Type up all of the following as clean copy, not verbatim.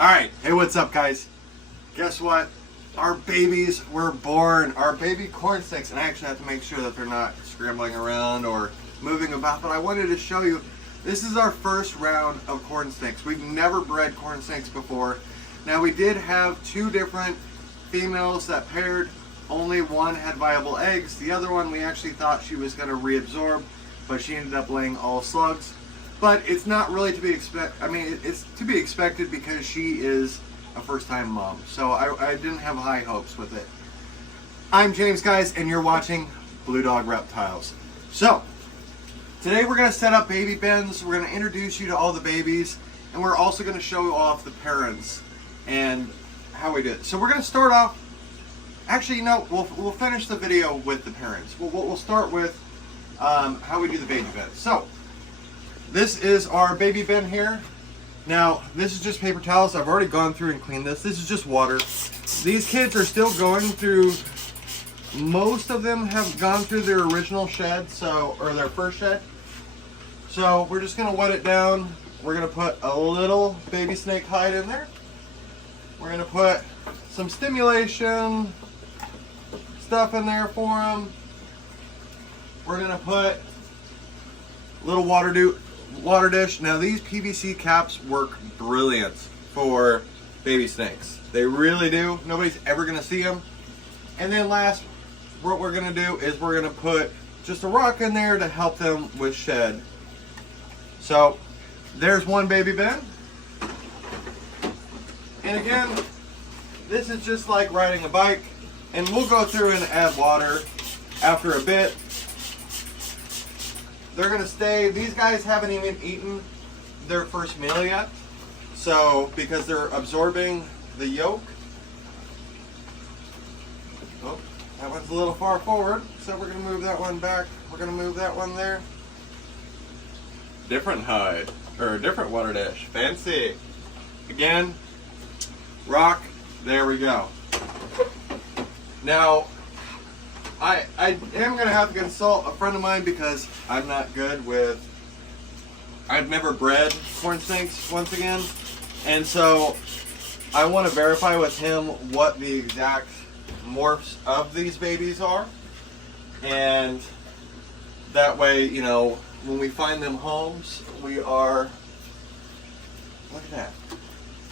Alright, hey, what's up, guys? Guess what? Our babies were born. Our baby corn snakes, and I actually have to make sure that they're not scrambling around or moving about, but I wanted to show you, this is our first round of corn snakes. We've never bred corn snakes before. Now, we did have two different females that paired. Only one had viable eggs. The other one, we actually thought she was going to reabsorb, but she ended up laying all slugs. But it's not really to be it's to be expected because she is a first-time mom. So I didn't have high hopes with it. I'm James, guys, and you're watching Blue Dog Reptiles. So today we're going to set up baby bins. We're going to introduce you to all the babies, and we're also going to show off the parents and how we did it. So we're going to start off. Actually, no, we'll finish the video with the parents. We'll start with how we do the baby bin. So this is our baby bin here. Now, this is just paper towels. I've already gone through and cleaned this. This is just water. These kids are still going through, most of them have gone through their original shed, or their first shed. So we're just gonna wet it down. We're gonna put a little baby snake hide in there. We're gonna put some stimulation stuff in there for them. We're gonna put a little water dish. Now, these PVC caps work brilliant for baby snakes. They really do. Nobody's ever gonna see them. And then last, what we're gonna do is we're gonna put just a rock in there to help them with shed. So there's one baby bin. And again, this is just like riding a bike, and we'll go through and add water after a bit. They're gonna stay. These guys haven't even eaten their first meal yet, so because they're absorbing the yolk. Oh, that one's a little far forward, so we're gonna move that one back. We're gonna move that one there. Different hide, or a different water dish. Fancy. Again, rock. There we go. Now, I am going to have to consult a friend of mine because I'm not good with, I've never bred corn snakes once again, and so I want to verify with him what the exact morphs of these babies are, and that way, you know, when we find them homes, we are, look at that,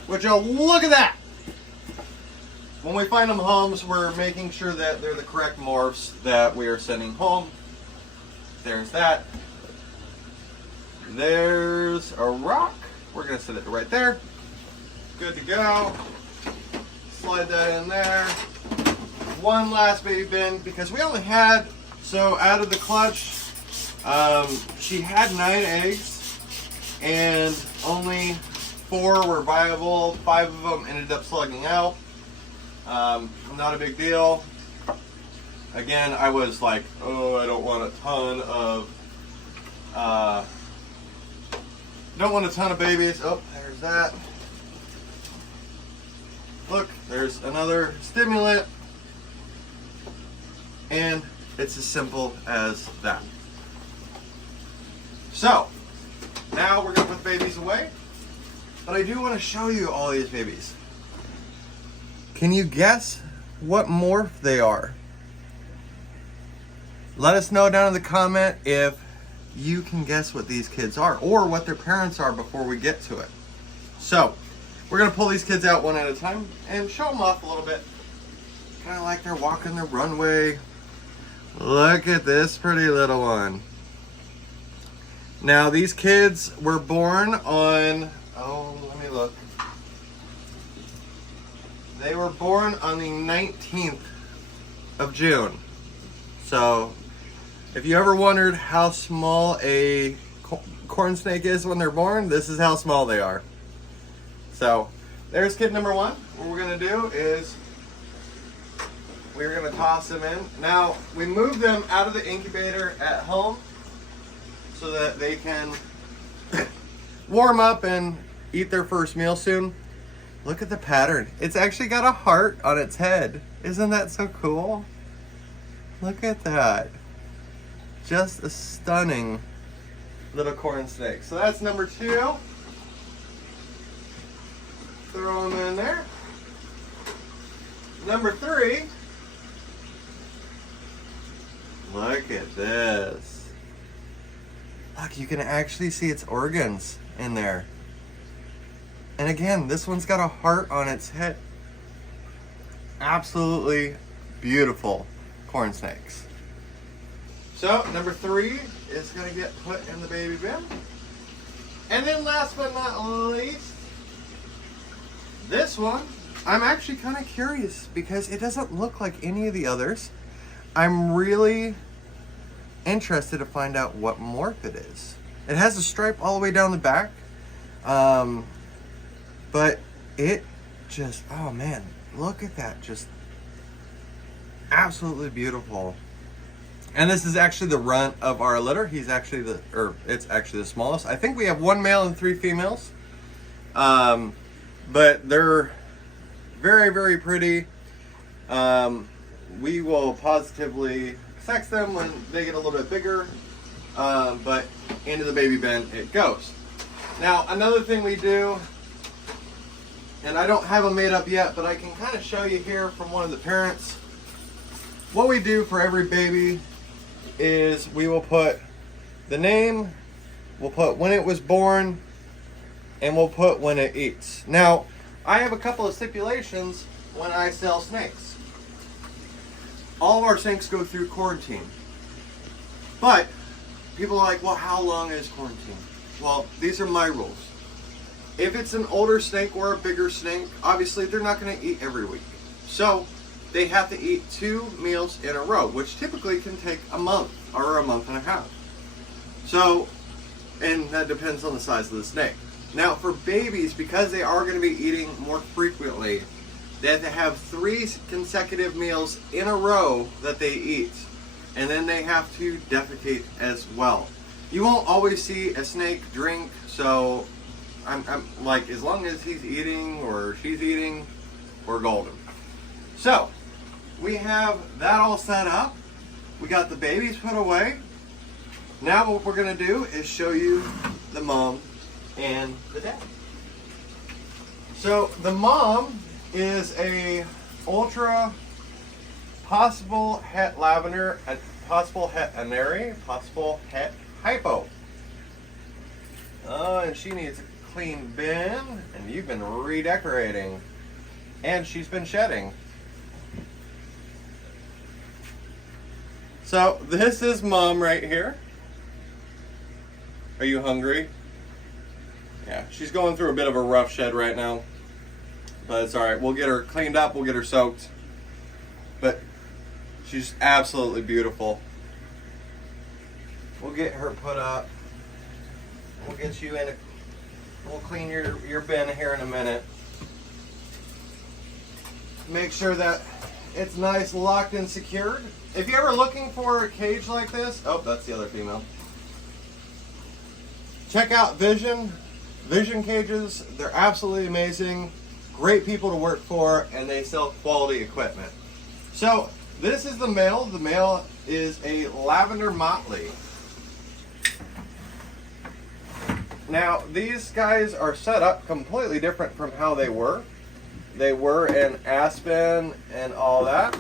would you look at that? When we find them homes, we're making sure that they're the correct morphs that we are sending home. There's that. There's a rock. We're going to set it right there. Good to go. Slide that in there. One last baby bin because we only had, so out of the clutch, she had 9 eggs and only 4 were viable. 5 of them ended up slugging out. Not a big deal. Again, I was like, oh, I don't want a ton of babies. Oh, there's that. Look, there's another stimulant. And it's as simple as that. So, now we're going to put the babies away. But I do want to show you all these babies. Can you guess what morph they are? Let us know down in the comment if you can guess what these kids are or what their parents are before we get to it. So, we're going to pull these kids out one at a time and show them off a little bit. Kind of like they're walking the runway. Look at this pretty little one. Now, these kids were born on, oh, let me look. They were born on the 19th of June. So, if you ever wondered how small a corn snake is when they're born, this is how small they are. So, there's kid number 1. What we're going to do is we're going to toss them in. Now, we move them out of the incubator at home so that they can warm up and eat their first meal soon. Look at the pattern. It's actually got a heart on its head. Isn't that so cool? Look at that. Just a stunning little corn snake. So that's number 2. throw them in there. Number 3. Look at this. Look, you can actually see its organs in there. And again, this one's got a heart on its head. Absolutely beautiful corn snakes. So, number 3 is going to get put in the baby bin. And then last but not least, this one, I'm actually kind of curious because it doesn't look like any of the others. I'm really interested to find out what morph it is. It has a stripe all the way down the back. But it just, oh man, look at that. Just absolutely beautiful. And this is actually the runt of our litter. He's actually it's actually the smallest. I think we have 1 male and 3 females. But they're very, very pretty. We will positively sex them when they get a little bit bigger. But into the baby bin it goes. Now, another thing we do, and I don't have them made up yet, but I can kind of show you here from one of the parents. What we do for every baby is we will put the name, we'll put when it was born, and we'll put when it eats. Now, I have a couple of stipulations when I sell snakes. All of our snakes go through quarantine. But people are like, well, how long is quarantine? Well, these are my rules. If it's an older snake or a bigger snake, obviously they're not going to eat every week. So they have to eat 2 meals in a row, which typically can take a month or a month and a half. So, and that depends on the size of the snake. Now for babies, because they are going to be eating more frequently, they have to have 3 consecutive meals in a row that they eat. And then they have to defecate as well. You won't always see a snake drink, so I'm like, as long as he's eating or she's eating, we're golden. So, we have that all set up. We got the babies put away. Now what we're gonna do is show you the mom and the dad. So, the mom is a Ultra possible het Lavender, possible het Anery, possible het Hypo. Oh, and she needs a clean bin, and you've been redecorating. And she's been shedding. So, this is mom right here. Are you hungry? Yeah, she's going through a bit of a rough shed right now. But it's alright, we'll get her cleaned up, we'll get her soaked. But she's absolutely beautiful. We'll get her put up. We'll get you in. We'll clean your bin here in a minute. Make sure that it's nice, locked and secured. If you're ever looking for a cage like this, oh, that's the other female. Check out Vision cages. They're absolutely amazing. Great people to work for, and they sell quality equipment. So this is the male. The male is a Lavender Motley. Now, these guys are set up completely different from how they were. They were in Aspen and all that.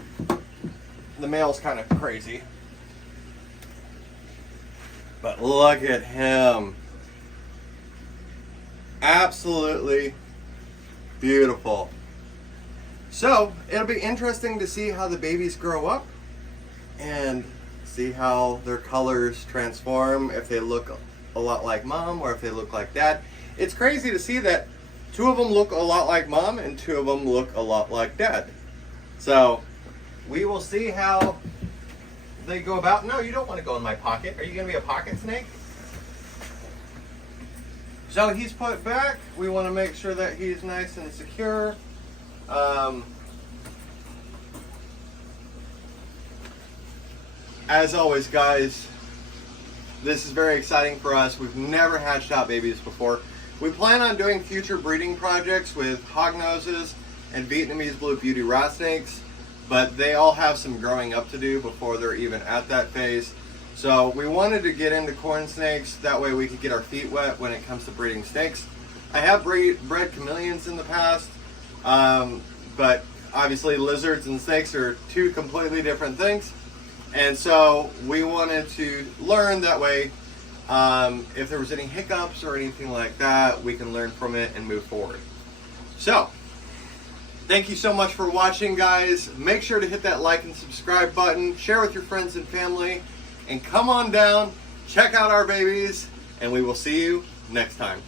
The male's kind of crazy. But look at him. Absolutely beautiful. So, it'll be interesting to see how the babies grow up and see how their colors transform, if they look a lot like mom or if they look like dad. It's crazy to see that 2 of them look a lot like mom and 2 of them look a lot like dad. So we will see how they go about. No, you don't want to go in my pocket. Are you going to be a pocket snake? So he's put back. We want to make sure that he's nice and secure. As always, guys, this is very exciting for us. We've never hatched out babies before. We plan on doing future breeding projects with hognoses and Vietnamese blue beauty rat snakes, but they all have some growing up to do before they're even at that phase. So we wanted to get into corn snakes, that way we could get our feet wet when it comes to breeding snakes. I have bred chameleons in the past, but obviously lizards and snakes are two completely different things. And so we wanted to learn that way. If there was any hiccups or anything like that, we can learn from it and move forward. So, thank you so much for watching, guys. Make sure to hit that like and subscribe button, share with your friends and family, and come on down, check out our babies, and we will see you next time.